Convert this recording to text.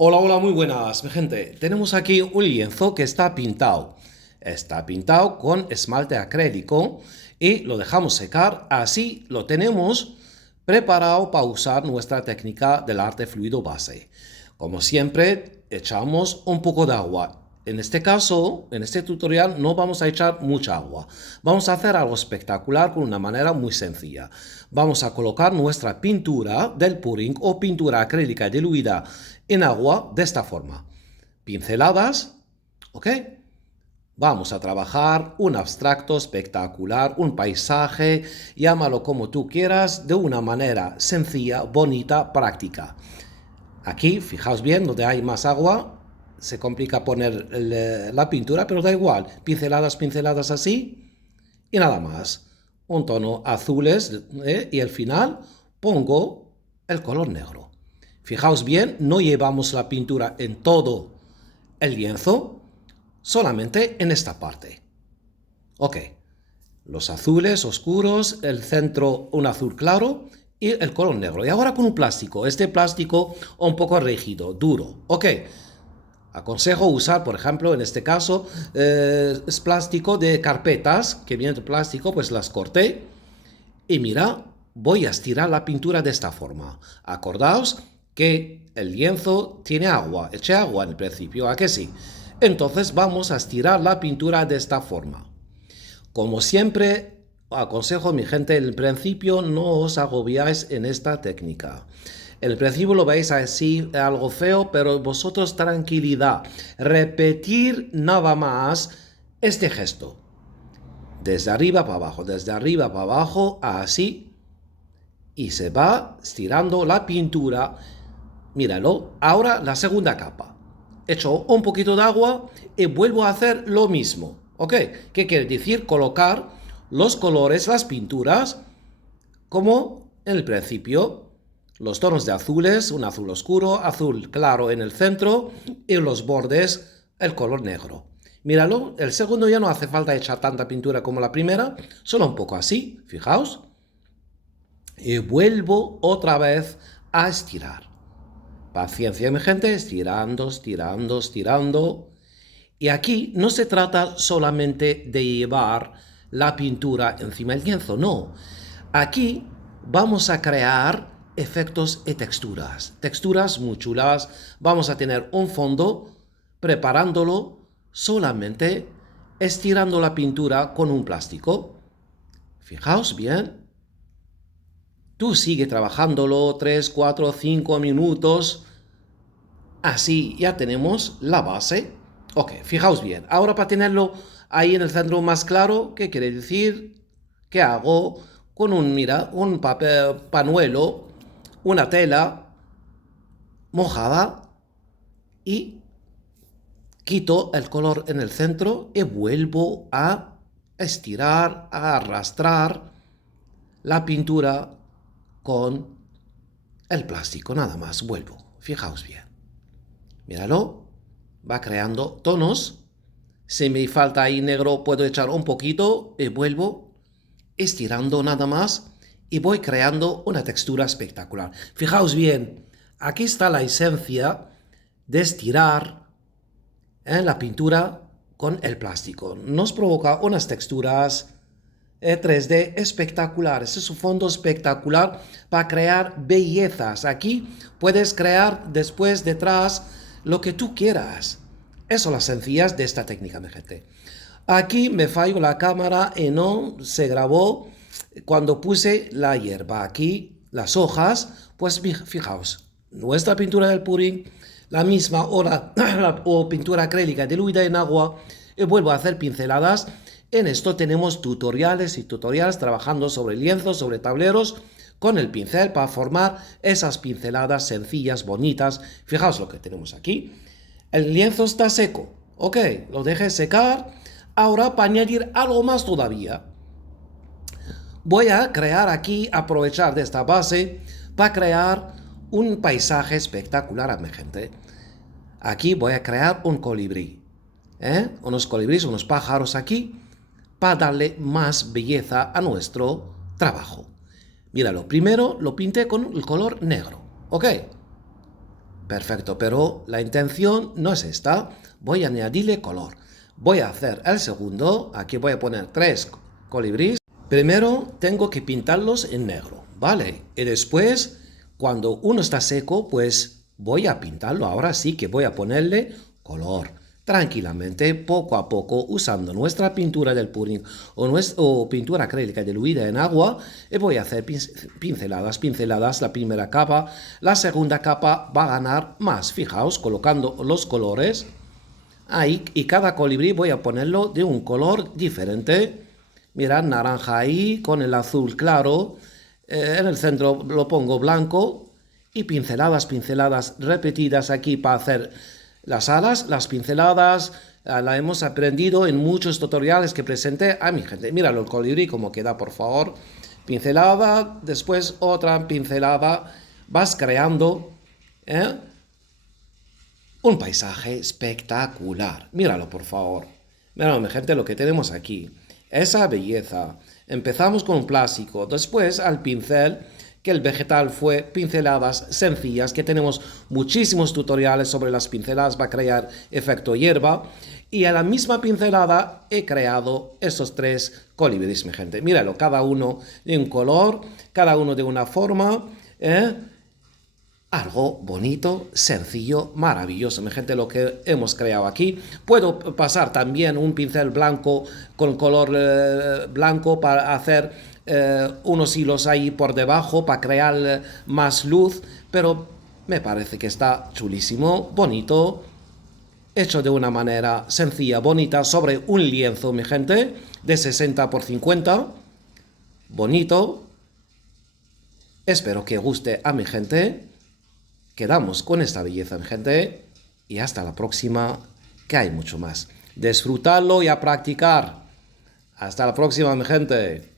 Hola, hola, muy buenas, mi gente. Tenemos aquí un lienzo que está pintado. Está pintado con esmalte acrílico y lo dejamos secar. Así lo tenemos preparado para usar nuestra técnica del arte fluido base. Como siempre, echamos un poco de agua. En este caso, en este tutorial, no vamos a echar mucha agua. Vamos a hacer algo espectacular con una manera muy sencilla. Vamos a colocar nuestra pintura del pudding o pintura acrílica diluida en agua de esta forma. Pinceladas, ¿ok? Vamos a trabajar un abstracto espectacular, un paisaje, llámalo como tú quieras, de una manera sencilla, bonita, práctica. Aquí, fijaos bien, donde hay más agua, se complica poner la pintura, pero da igual. Pinceladas, pinceladas así y nada más. Un tono azules y al final pongo el color negro. Fijaos bien, no llevamos la pintura en todo el lienzo, solamente en esta parte. Ok, los azules oscuros, el centro un azul claro y el color negro. Y ahora con un plástico, este plástico un poco rígido, duro. Ok, aconsejo usar, por ejemplo, en este caso, es plástico de carpetas, que viene de plástico, pues las corté. Y mira, voy a estirar la pintura de esta forma. Acordaos que el lienzo tiene agua, eché agua en el principio, ¿a que sí? Entonces vamos a estirar la pintura de esta forma. Como siempre, aconsejo a mi gente, en el principio no os agobiáis en esta técnica. En el principio lo veis así, algo feo, pero vosotros tranquilidad. Repetir nada más este gesto. Desde arriba para abajo, desde arriba para abajo, así. Y se va estirando la pintura. Míralo. Ahora la segunda capa. Echo un poquito de agua y vuelvo a hacer lo mismo. ¿Ok? ¿Qué quiere decir? Colocar los colores, las pinturas, como en el principio. Los tonos de azules, un azul oscuro, azul claro en el centro y en los bordes el color negro. Míralo, el segundo ya no hace falta echar tanta pintura como la primera, solo un poco así, fijaos. Y vuelvo otra vez a estirar. Paciencia, mi gente, estirando, estirando, estirando. Y aquí no se trata solamente de llevar la pintura encima del lienzo, no. Aquí vamos a crear efectos y texturas. Texturas muy chulas. Vamos a tener un fondo preparándolo solamente estirando la pintura con un plástico. Fijaos bien. Tú sigue trabajándolo 3, 4, 5 minutos. Así ya tenemos la base. Ok, fijaos bien. Ahora para tenerlo ahí en el centro más claro, ¿qué quiere decir? ¿Qué hago? Con un papel, panuelo, una tela mojada y quito el color en el centro y vuelvo a estirar, a arrastrar la pintura con el plástico. Nada más, vuelvo. Fijaos bien. Míralo, va creando tonos. Si me falta ahí negro, puedo echar un poquito y vuelvo estirando nada más y voy creando una textura espectacular. Fijaos bien, aquí está la esencia de estirar la pintura con el plástico. Nos provoca unas texturas 3D espectaculares. Es un fondo espectacular para crear bellezas. Aquí puedes crear después, detrás, lo que tú quieras. Eso son las sencillas de esta técnica, mi gente. Aquí me falló la cámara y no se grabó cuando puse la hierba. Aquí las hojas, pues fijaos, nuestra pintura del pudding, la misma hora o pintura acrílica diluida en agua, y vuelvo a hacer pinceladas. En esto tenemos tutoriales y tutoriales trabajando sobre lienzos, sobre tableros, con el pincel para formar esas pinceladas sencillas, bonitas. Fijaos lo que tenemos aquí. El lienzo está seco. Ok, lo dejé secar. Ahora para añadir algo más todavía. Voy a crear aquí, aprovechar de esta base para crear un paisaje espectacular a mi gente. Aquí voy a crear un colibrí. Unos colibríes, unos pájaros aquí, para darle más belleza a nuestro trabajo. Míralo, primero lo pinté con el color negro, ¿ok? Perfecto, pero la intención no es esta. Voy a añadirle color. Voy a hacer el segundo. Aquí voy a poner 3 colibríes. Primero tengo que pintarlos en negro, ¿vale? Y después, cuando uno está seco, pues voy a pintarlo. Ahora sí que voy a ponerle color. Tranquilamente, poco a poco, usando nuestra pintura del pudding o pintura acrílica diluida en agua, y voy a hacer pinceladas, la primera capa, la segunda capa va a ganar más. Fijaos, colocando los colores ahí, y cada colibrí voy a ponerlo de un color diferente. Mirad, naranja ahí, con el azul claro, en el centro lo pongo blanco, y pinceladas repetidas aquí para hacer las alas. Las pinceladas la hemos aprendido en muchos tutoriales que presenté a mi gente. Míralo el colibrí como queda, por favor. Pincelada, después otra pincelada. Vas creando un paisaje espectacular. Míralo, por favor. Míralo, mi gente, lo que tenemos aquí. Esa belleza. Empezamos con un plástico, después al pincel, que el vegetal fue pinceladas sencillas, que tenemos muchísimos tutoriales sobre las pinceladas, va a crear efecto hierba, y a la misma pincelada he creado estos 3 colibríes, mi gente. Míralo, cada uno de un color, cada uno de una forma, algo bonito, sencillo, maravilloso, mi gente, lo que hemos creado aquí. Puedo pasar también un pincel blanco con color blanco para hacer unos hilos ahí por debajo para crear más luz, pero me parece que está chulísimo, bonito, hecho de una manera sencilla, bonita, sobre un lienzo, mi gente, de 60 por 50, bonito. Espero que guste a mi gente. Quedamos con esta belleza, mi gente, y hasta la próxima, que hay mucho más. Disfrutarlo y a practicar. Hasta la próxima, mi gente.